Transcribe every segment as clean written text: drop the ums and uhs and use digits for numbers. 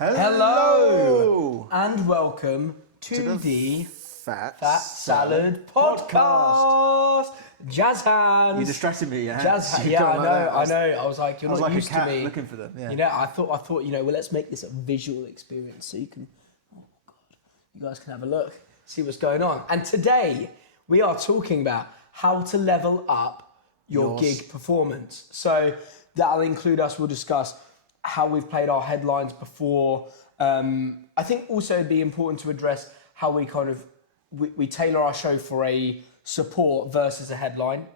Hello and welcome to the Fat Salad Podcast. Jazz hands. You distracted me, yeah. Jazz hands. Yeah, I know. I was like, you're not used to me looking for them. Yeah. You know, I thought, well, let's make this a visual experience so you can. Oh God, you guys can have a look, see what's going on. And today we are talking about how to level up your gig performance. So that'll include us. We'll discuss how we've played our headlines before. I think also it'd be important to address how we kind of we tailor our show for a support versus a headline,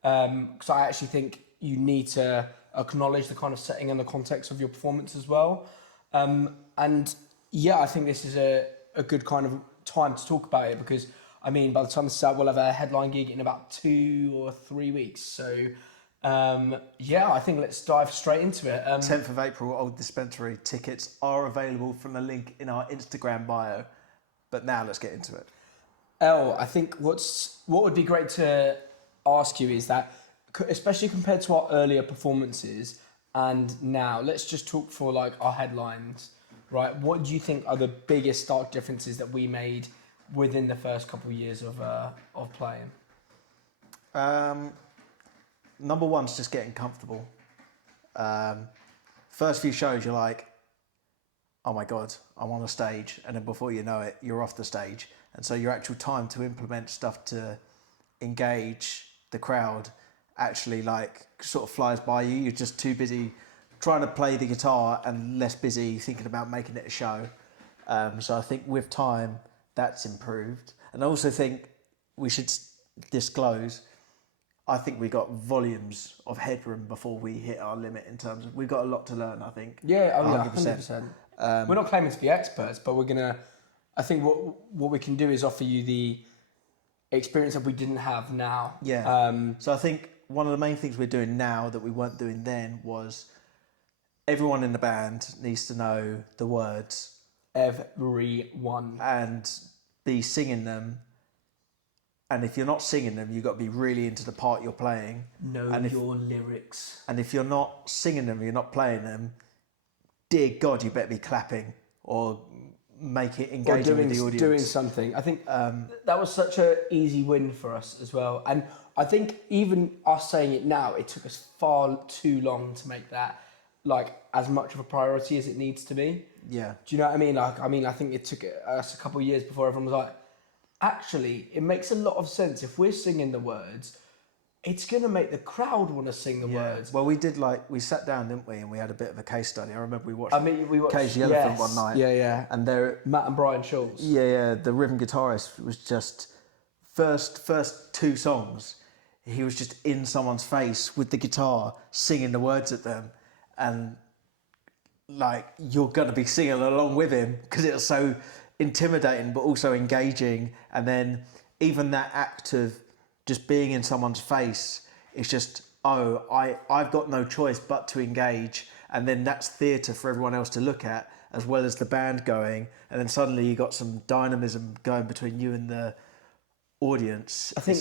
because I actually think you need to acknowledge the kind of setting and the context of your performance as well. And yeah, I think this is a good kind of time to talk about it, because I mean, by the time this is out, we'll have a headline gig in about 2 or 3 weeks. So yeah, I think let's dive straight into it. 10th of April, Old Dispensary tickets are available from the link in our Instagram bio. But now let's get into it. Elle, I think what would be great to ask you is that, especially compared to our earlier performances and now, let's just talk for like our headlines, right? What do you think are the biggest stark differences that we made within the first couple of years of playing? Number one's just getting comfortable. First few shows, you're like, oh my God, I'm on a stage. And then before you know it, you're off the stage. And so your actual time to implement stuff to engage the crowd actually like sort of flies by you. You're just too busy trying to play the guitar and less busy thinking about making it a show. So I think with time, that's improved. And I also think we should disclose, I think we got volumes of headroom before we hit our limit in terms of, we've got a lot to learn, I think. Yeah, 100%. We're not claiming to be experts, but I think what we can do is offer you the experience that we didn't have now. Yeah. So I think one of the main things we're doing now that we weren't doing then was everyone in the band needs to know the words. Everyone. And be singing them. And if you're not singing them, you've got to be really into the part you're playing. Know your lyrics. And if you're not singing them, you're not playing them, dear God, you better be clapping or make it engaging with the audience. Doing something. I think that was such an easy win for us as well. And I think even us saying it now, it took us far too long to make that like as much of a priority as it needs to be. Yeah. Do you know what I mean? I think it took us a couple of years before everyone was like, actually, it makes a lot of sense. If we're singing the words, it's going to make the crowd want to sing the words. Well, we sat down, didn't we? And we had a bit of a case study. I remember we watched Cage the Elephant one night. Yeah. And Matt and Brian Schultz. Yeah. The rhythm guitarist was just, first 2 songs, he was just in someone's face with the guitar, singing the words at them. And like, you're going to be singing along with him because it was so intimidating but also engaging. And then even that act of just being in someone's face, it's just, I've got no choice but to engage. And then that's theatre for everyone else to look at, as well as the band going. And then suddenly you got some dynamism going between you and the audience. I think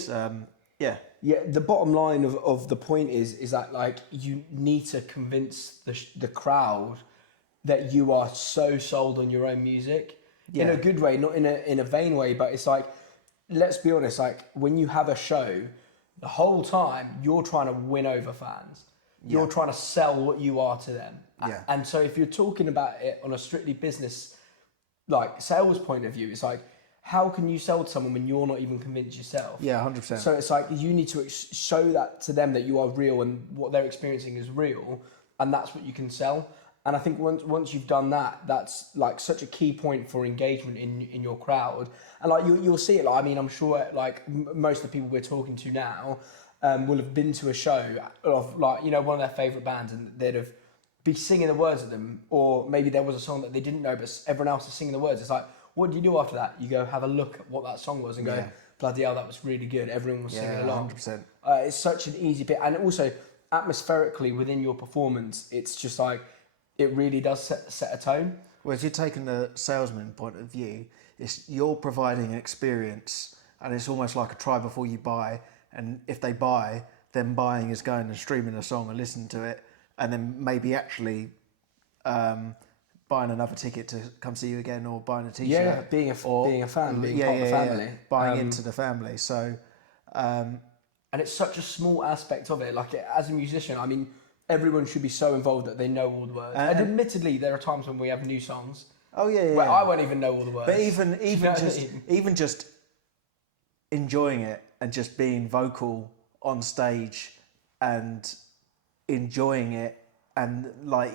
the bottom line of the point is that like you need to convince the crowd that you are so sold on your own music. In a good way, not in a vain way, but it's like, let's be honest, like when you have a show, the whole time you're trying to win over fans. You're trying to sell what you are to them. Yeah. And so if you're talking about it on a strictly business, like sales point of view, it's like, how can you sell to someone when you're not even convinced yourself? Yeah, 100%. So it's like, you need to show that to them that you are real and what they're experiencing is real. And that's what you can sell. And I think once you've done that, that's like such a key point for engagement in your crowd. And like you'll see it. Like, I mean, I'm sure like most of the people we're talking to now will have been to a show of like, you know, one of their favourite bands, and they'd have be singing the words of them, or maybe there was a song that they didn't know, but everyone else is singing the words. It's like, what do you do after that? You go have a look at what that song was and go, bloody hell, that was really good. Everyone was singing along. 100%. It's such an easy bit, and also atmospherically within your performance, it's just like, it really does set a tone. Well, if you're taking the salesman point of view, you're providing an experience, and it's almost like a try before you buy. And if they buy, then buying is going and streaming a song and listening to it, and then maybe actually buying another ticket to come see you again, or buying a t-shirt. Yeah, being a fan, being part of the family. Buying into the family. So, and it's such a small aspect of it. Like, as a musician, I mean, everyone should be so involved that they know all the words. And admittedly, there are times when we have new songs. Where I won't even know all the words. But even just enjoying it and just being vocal on stage and enjoying it, and like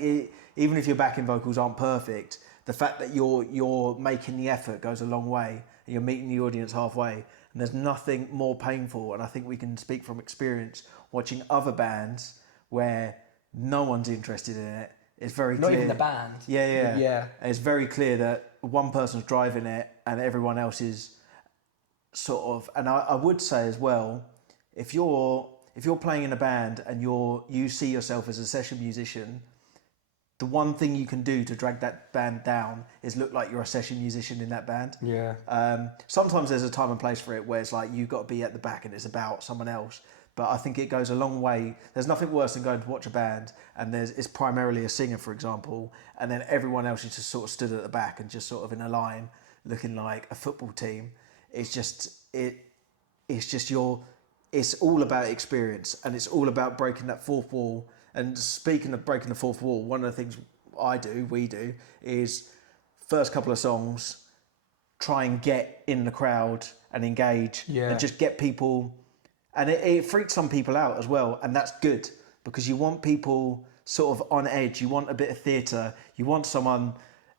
even if your backing vocals aren't perfect, the fact that you're making the effort goes a long way, and you're meeting the audience halfway. And there's nothing more painful, and I think we can speak from experience watching other bands where no one's interested in it. It's very clear. Not even the band. Yeah. And it's very clear that one person's driving it and everyone else is sort of. And I would say as well, if you're playing in a band and you see yourself as a session musician, the one thing you can do to drag that band down is look like you're a session musician in that band. Yeah. Sometimes there's a time and place for it where it's like you've got to be at the back and it's about someone else. But I think it goes a long way. There's nothing worse than going to watch a band and it's primarily a singer, for example, and then everyone else is just sort of stood at the back and just sort of in a line looking like a football team. It's all about experience, and it's all about breaking that fourth wall. And speaking of breaking the fourth wall, one of the things we do, is first couple of songs, try and get in the crowd and engage and just get people. And it freaks some people out as well. And that's good, because you want people sort of on edge. You want a bit of theatre. You want someone,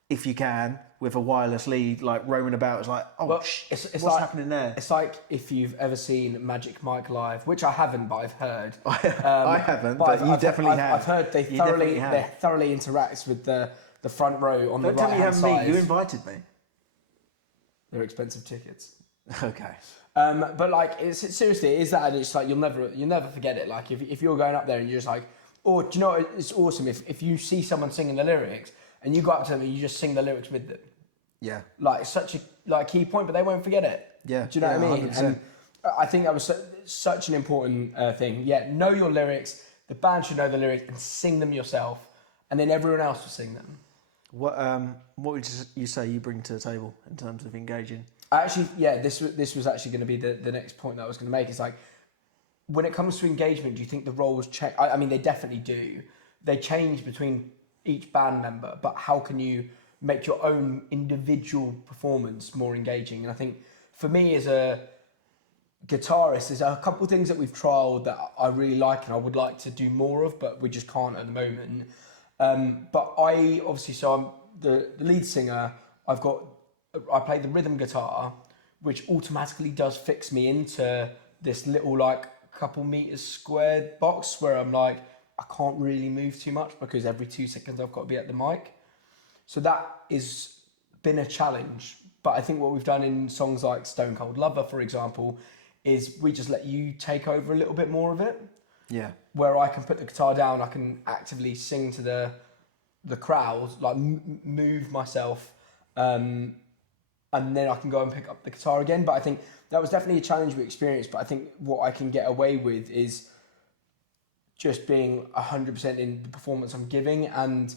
if you can, with a wireless lead, like roaming about. It's like, what's like, happening there? It's like if you've ever seen Magic Mike live, which I haven't, but I've heard. I haven't, but you definitely have. I've heard they thoroughly interact with the front row on the right hand side. Don't tell me you haven't. You invited me. They're expensive tickets. Okay. But like, it's seriously, it is that, and it's like you'll never forget it. Like if you're going up there and you're just like, or do you know what, it's awesome if you see someone singing the lyrics and you go up to them and you just sing the lyrics with them. Yeah. Like it's such a key point, but they won't forget it. Yeah. Do you know what I mean? 100%. And I think that was such an important thing. Yeah, know your lyrics. The band should know the lyrics and sing them yourself, and then everyone else will sing them. What would you say you bring to the table in terms of engaging? Actually, yeah, this was actually going to be the next point that I was going to make. It's like, when it comes to engagement, do you think the roles change? I mean, they definitely do. They change between each band member, but how can you make your own individual performance more engaging? And I think for me as a guitarist, there's a couple of things that we've trialed that I really like and I would like to do more of, but we just can't at the moment. But I obviously, so I'm the lead singer. I play the rhythm guitar, which automatically does fix me into this little like couple meters squared box where I'm like, I can't really move too much because every 2 seconds I've got to be at the mic. So that has been a challenge. But I think what we've done in songs like Stone Cold Lover, for example, is we just let you take over a little bit more of it. Yeah. Where I can put the guitar down, I can actively sing to the crowd, like move myself, and then I can go and pick up the guitar again. But I think that was definitely a challenge we experienced. But I think what I can get away with is just being 100% in the performance I'm giving. And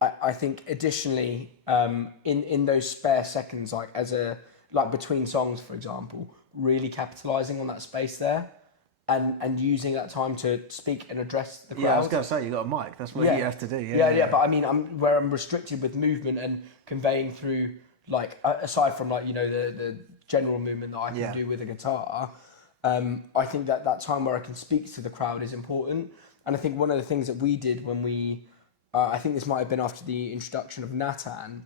I think additionally, in those spare seconds, like between songs, for example, really capitalising on that space there and using that time to speak and address the crowd. Yeah, I was going to say, you got a mic. That's what you have to do. Yeah. But I mean, I'm restricted with movement and conveying through, like, aside from like, you know, the general movement that I can do with a guitar. I think that time where I can speak to the crowd is important. And I think one of the things that we did when we, I think this might have been after the introduction of Natan,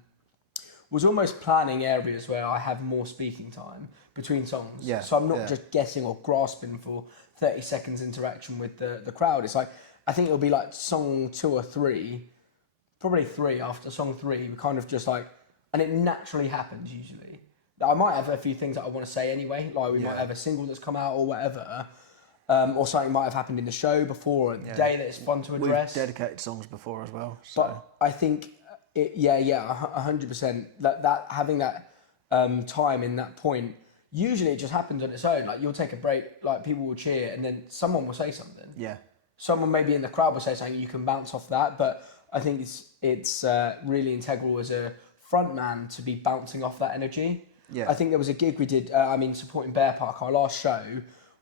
was almost planning areas where I have more speaking time between songs. Yeah. So I'm not just guessing or grasping for 30 seconds interaction with the crowd. It's like, I think it'll be like song 2 or 3, probably 3 after song 3, we kind of just like, and it naturally happens usually. I might have a few things that I want to say anyway, like we might have a single that's come out or whatever, or something might have happened in the show before, or the day that it's fun to address. We've dedicated songs before as well. So. But I think, 100%, that having that time in that point, usually it just happens on its own. Like you'll take a break, like people will cheer, and then someone will say something. Yeah. Someone maybe in the crowd will say something, you can bounce off that, but I think it's really integral as a front man to be bouncing off that energy. Yeah. I think there was a gig we did, supporting Bear Park, our last show,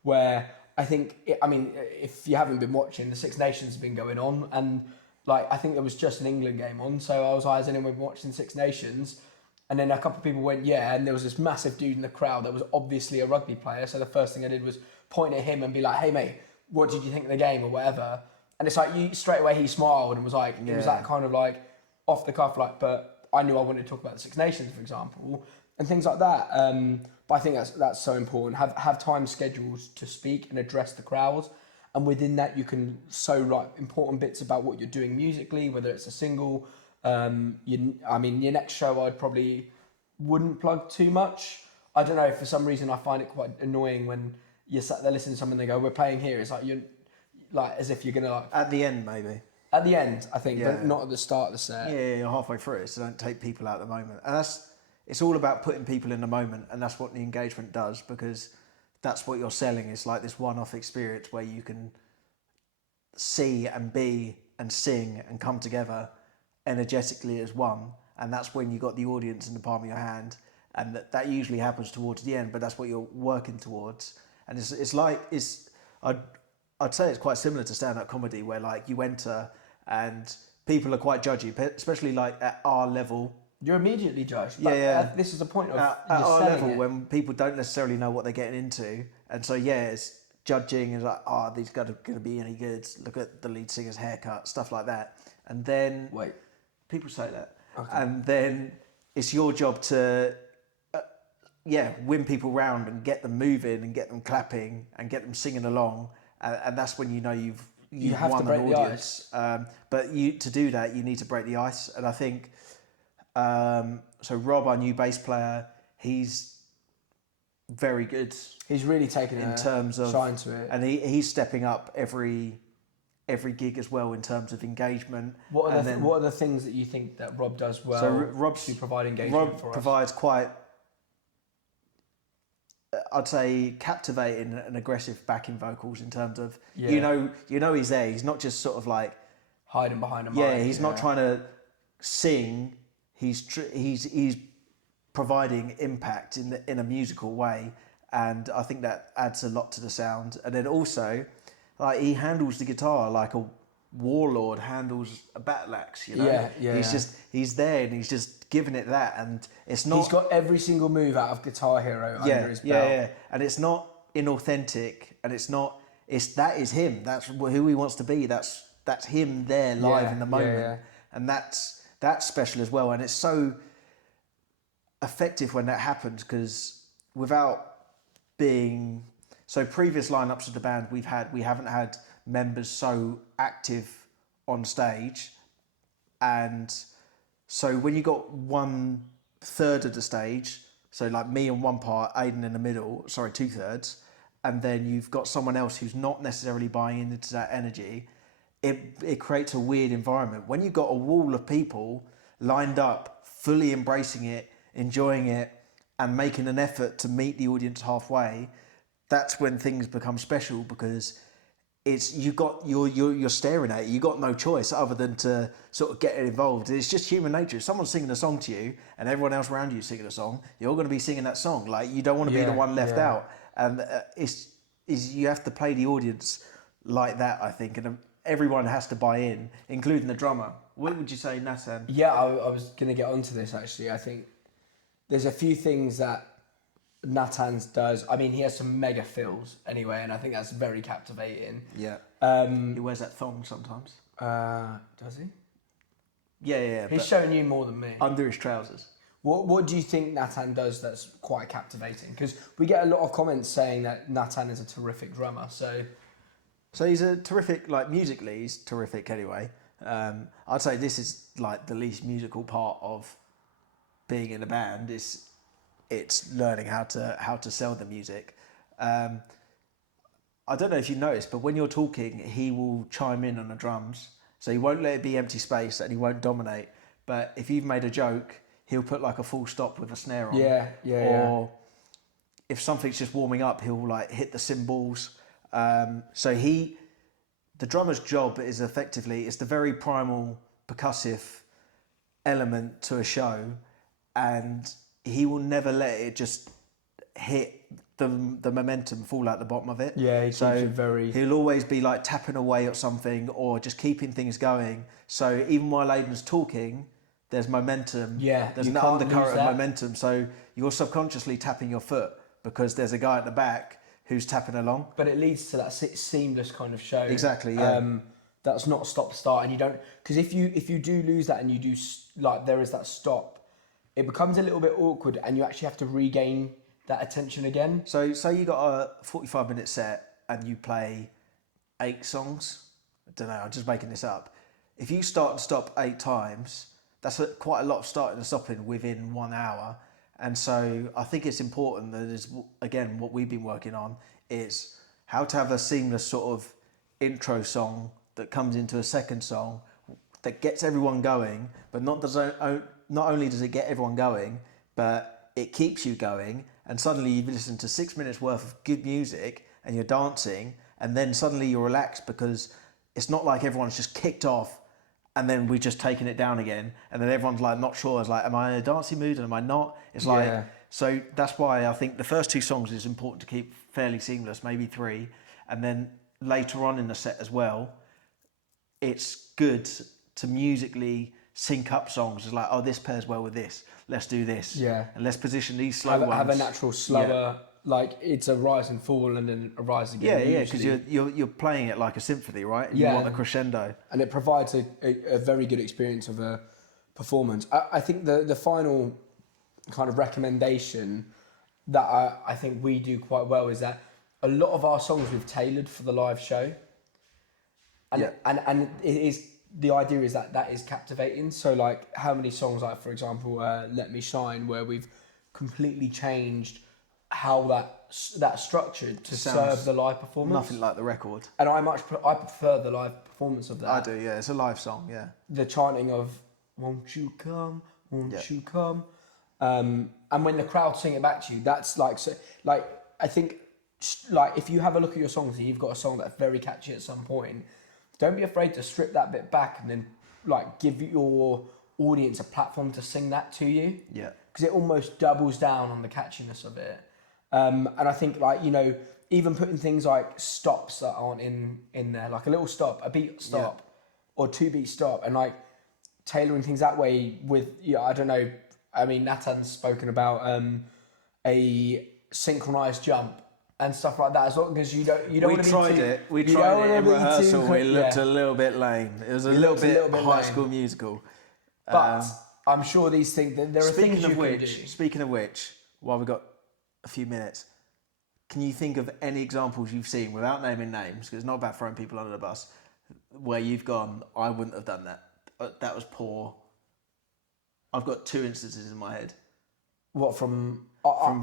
where I think, if you haven't been watching, the Six Nations have been going on, and like I think there was just an England game on, so I was like, has anyone been watching Six Nations? And then a couple of people went, yeah, and there was this massive dude in the crowd that was obviously a rugby player, so the first thing I did was point at him and be like, hey mate, what did you think of the game or whatever? And it's like, straight away he smiled and was like, it was that kind of like off the cuff, like, but I knew I wanted to talk about the Six Nations, for example, and things like that. But I think that's so important. Have time scheduled to speak and address the crowd, and within that you can write important bits about what you're doing musically, whether it's a single. Your next show I probably wouldn't plug too much. I don't know, for some reason I find it quite annoying when you're sat there listening to someone and they go, we're playing here. It's like you're like as if you're gonna like At the end, maybe. at the end, I think, Yeah. but not at the start of the set. Yeah, you're halfway through it, so don't take people out at the moment. And it's all about putting people in the moment, and that's what the engagement does, because that's what you're selling. It's like this one-off experience where you can see and be and sing and come together energetically as one, and that's when you got the audience in the palm of your hand, and that usually happens towards the end, but that's what you're working towards. And I'd say it's quite similar to stand-up comedy, where like you enter and people are quite judgy, especially like at our level. You're immediately judged. Yeah. This is the point of At you're our selling level, it. when people don't necessarily know what they're getting into, and so it's judging is like, oh, these guys are going to be any good. Look at the lead singer's haircut, stuff like that. And then Wait. people say that, Okay. and then it's your job to win people round and get them moving and get them clapping and get them singing along, and that's when you know you've have won to break an the audience. But to do that, you need to break the ice, and I think so. Rob, our new bass player, he's very good He's really taken in terms of shine to it. and he's stepping up every gig as well in terms of engagement. What are the things that you think that Rob does well to provide engagement Rob for us? provides quite, I'd say, captivating and aggressive backing vocals in terms of you know he's there. He's not just sort of like Hiding behind a mic. yeah. He's not trying to sing. He's providing impact in a musical way, and I think that adds a lot to the sound. And then also, like, he handles the guitar like a warlord handles a battle axe. You know, he's there and he's just giving it that, and it's not. He's got every single move out of Guitar Hero under his belt. Yeah, and it's not inauthentic, and it's not. That is him. That's who he wants to be. That's him there live in the moment, and that's special as well. And it's so effective when that happens, because without being so previous lineups of the band we haven't had members so active on stage, and so when you got 1/3 of the stage, so like me on one part, Aydan in the middle, 2/3, and then you've got someone else who's not necessarily buying into that energy, it creates a weird environment. When you've got a wall of people lined up, fully embracing it, enjoying it, and making an effort to meet the audience halfway, that's when things become special, because you're staring at it. You got no choice other than to sort of get involved. It's just human nature. If someone's singing a song to you and everyone else around you is singing a song, you're going to be singing that song. Like, you don't want to be the one left out. And you have to play the audience like that, I think, and everyone has to buy in, including the drummer. What would you say, Nathan? Yeah, I was going to get onto this actually. I think there's a few things that Natan's does. I mean, he has some mega fills anyway, and I think that's very captivating. Yeah. He wears that thong sometimes. Does he? Yeah. He's showing you more than me. Under his trousers. What do you think Natan does that's quite captivating? Because we get a lot of comments saying that Natan is a terrific drummer. So he's a terrific, like, musically, he's terrific anyway. I'd say this is like the least musical part of being in a band. It's learning how to sell the music. I don't know if you noticed, but when you're talking, he will chime in on the drums. So he won't let it be empty space and he won't dominate. But if you've made a joke, he'll put like a full stop with a snare on. Or if something's just warming up, he'll like hit the cymbals. The drummer's job is effectively, it's the very primal percussive element to a show, and he will never let it just hit the momentum fall out the bottom of it. Yeah, he keeps it very... He'll always be like tapping away at something or just keeping things going. So even while Aydan's talking, there's momentum. Yeah, there's you an can't undercurrent lose of that. momentum. So you're subconsciously tapping your foot because there's a guy at the back who's tapping along. But it leads to that seamless kind of show. Exactly, yeah. That's not stop start, and you don't, because if you do lose that and you do like there is that stop, it becomes a little bit awkward, and you actually have to regain that attention again. So say you got a 45-minute set and you play 8 songs. I don't know, I'm just making this up. If you start and stop 8 times, that's quite a lot of starting and stopping within 1 hour. And so I think it's important that is, again, what we've been working on is how to have a seamless sort of intro song that comes into a second song that gets everyone going, but not only does it get everyone going, but it keeps you going. And suddenly you've listened to 6 minutes worth of good music and you're dancing, and then suddenly you're relaxed because it's not like everyone's just kicked off and then we're just taking it down again, and then everyone's like not sure. It's like, am I in a dancing mood and am I not? It's like, Yeah. So that's why I think the first 2 songs is important to keep fairly seamless, maybe 3, and then later on in the set as well, it's good to musically sync up songs. It's like, oh, this pairs well with this. Let's do this. Yeah. And let's position these slow ones. Have a natural slower, like it's a rise and fall and then a rise again. Yeah, because you're playing it like a symphony, right? And Yeah. You want the crescendo. And it provides a very good experience of a performance. I think the final kind of recommendation that I think we do quite well is that a lot of our songs we've tailored for the live show. And, Yeah. and it is, the idea is that is captivating. So like how many songs, like for example, Let Me Shine, where we've completely changed how that's structured to serve the live performance. Nothing like the record. And I prefer the live performance of that. I do, yeah. It's a live song, yeah. The chanting of "Won't you come, won't you come," and when the crowd sing it back to you, that's like so. Like I think, like if you have a look at your songs and you've got a song that's very catchy at some point, don't be afraid to strip that bit back and then like give your audience a platform to sing that to you. Yeah. Because it almost doubles down on the catchiness of it. And I think like, you know, even putting things like stops that aren't in there, like a little stop, a beat stop, or 2 beat stop, and like tailoring things that way with, I don't know, I mean, Natan's spoken about a synchronized jump and stuff like that, as long as you don't want to be We tried it in rehearsal. It looked a little bit lame. It was a little bit High School Musical. But I'm sure these things, there are things you can do. Speaking of which, while we've got a few minutes, can you think of any examples you've seen, without naming names, because it's not about throwing people under the bus, where you've gone, I wouldn't have done that. That was poor. I've got 2 instances in my head. What, from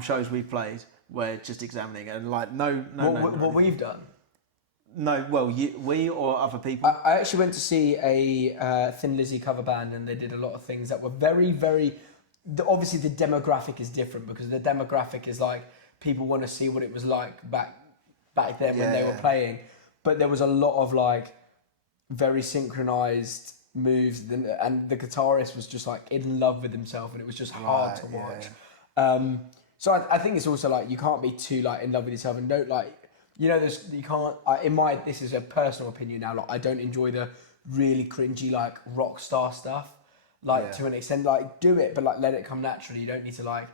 shows we've played, where just examining and like no. What we've done? No, well, we or other people. I actually went to see a Thin Lizzy cover band, and they did a lot of things that were very, very. Obviously, the demographic is different because the demographic is like people want to see what it was like back then when they were playing. But there was a lot of like very synchronized moves, and the guitarist was just like in love with himself, and it was just hard to watch. Yeah. So I think it's also like you can't be too like in love with yourself, and don't like. You know, you can't. This is a personal opinion now. Like, I don't enjoy the really cringy like rock star stuff. Like to an extent, like do it, but like let it come naturally. You don't need to like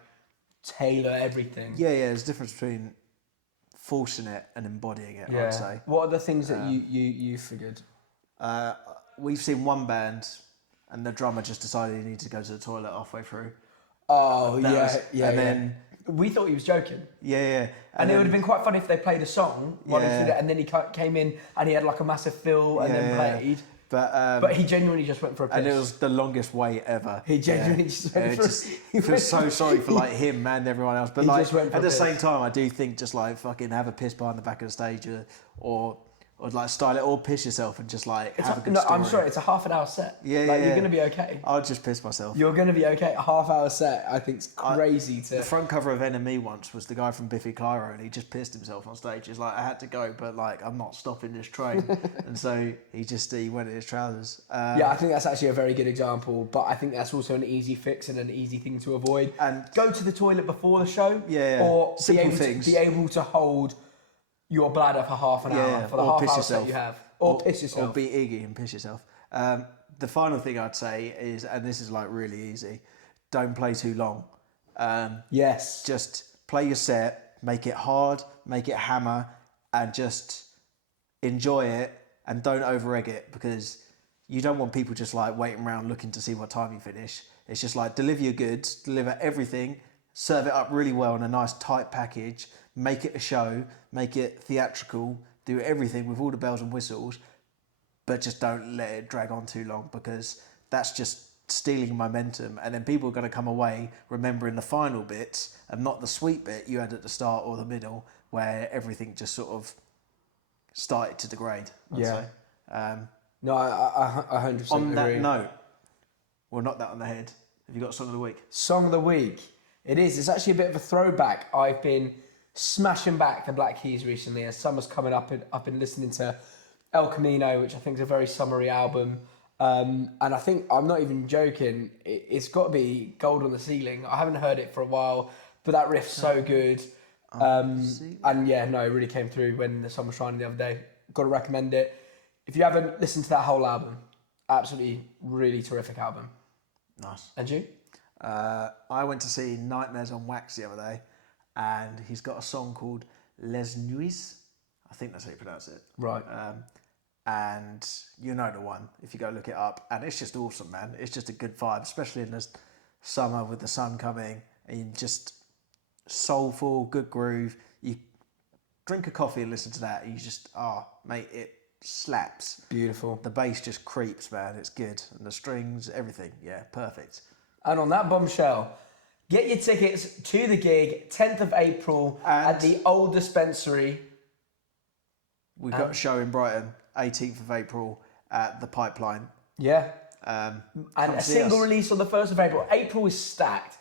tailor everything. Yeah. There's a difference between forcing it and embodying it. Yeah. I'd say. What are the things that you figured? We've seen one band, and the drummer just decided he needed to go to the toilet halfway through. Oh, And then. We thought he was joking. Yeah. And it would have been quite funny if they played a song while he did it, and then he came in and he had like a massive fill and then played. But he genuinely just went for a piss. And it was the longest wait ever. He genuinely just went for a piss. I feel so sorry for like him and everyone else. But like at the same time, I do think just like fucking have a piss behind the back of the stage or or like style it or piss yourself and just like have a good no, story. I'm sorry, it's a half an hour set. Yeah, like, yeah, you're yeah. going to be okay. I'll just piss myself. You're going to be okay. A half-hour set, I think, is crazy to... The front cover of NME once was the guy from Biffy Clyro, and he just pissed himself on stage. He's like, I had to go, but like, I'm not stopping this train. And so he went in his trousers. Yeah, I think that's actually a very good example, but I think that's also an easy fix and an easy thing to avoid. And go to the toilet before the show, or simple things. Be able to hold your bladder for half an hour for the half hour set you have, or piss yourself, or be Iggy and piss yourself. The final thing I'd say is, and this is like really easy, don't play too long. Yes, just play your set, make it hard, make it hammer, and just enjoy it, and don't over egg it, because you don't want people just like waiting around looking to see what time you finish. It's just like deliver your goods, deliver everything, serve it up really well in a nice tight package, make it a show, make it theatrical, do everything with all the bells and whistles, but just don't let it drag on too long, because that's just stealing momentum, and then people are going to come away remembering the final bits and not the sweet bit you had at the start or the middle, where everything just sort of started to degrade. I'd say. No, I 100% agree. On that note, we'll knock that on the head. Have you got a song of the week? Song of the week. It is. It's actually a bit of a throwback. I've been smashing back the Black Keys recently as summer's coming up, and I've been listening to El Camino, which I think is a very summery album. And I think, I'm not even joking, it's got to be Gold on the Ceiling. I haven't heard it for a while, but that riff's so good. And yeah, no, it really came through when the sun was shining the other day. Got to recommend it. If you haven't listened to that whole album, absolutely really terrific album. Nice. And you? I went to see Nightmares on Wax the other day, and he's got a song called Les Nuits. I think that's how you pronounce it. Right. And you know the one if you go look it up, and it's just awesome, man. It's just a good vibe, especially in the summer with the sun coming, and just soulful, good groove. You drink a coffee and listen to that, and you just, mate, it slaps. Beautiful. The bass just creeps, man. It's good, and the strings, everything, yeah, perfect. And on that bombshell, get your tickets to the gig, 10th of April at the Old Dispensary. We've got a show in Brighton, 18th of April at the Pipeline. Yeah. And a single release on the 1st of April. April is stacked.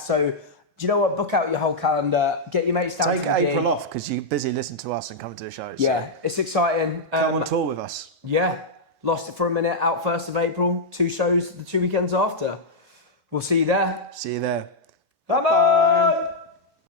So, do you know what? Book out your whole calendar. Get your mates down to the Take April gig. off, because you're busy listening to us and coming to the shows. Yeah, so it's exciting. come on tour with us. Yeah. Lost It for a Minute, out 1st of April. 2 shows the 2 weekends after. We'll see you there. See you there. Bye-bye.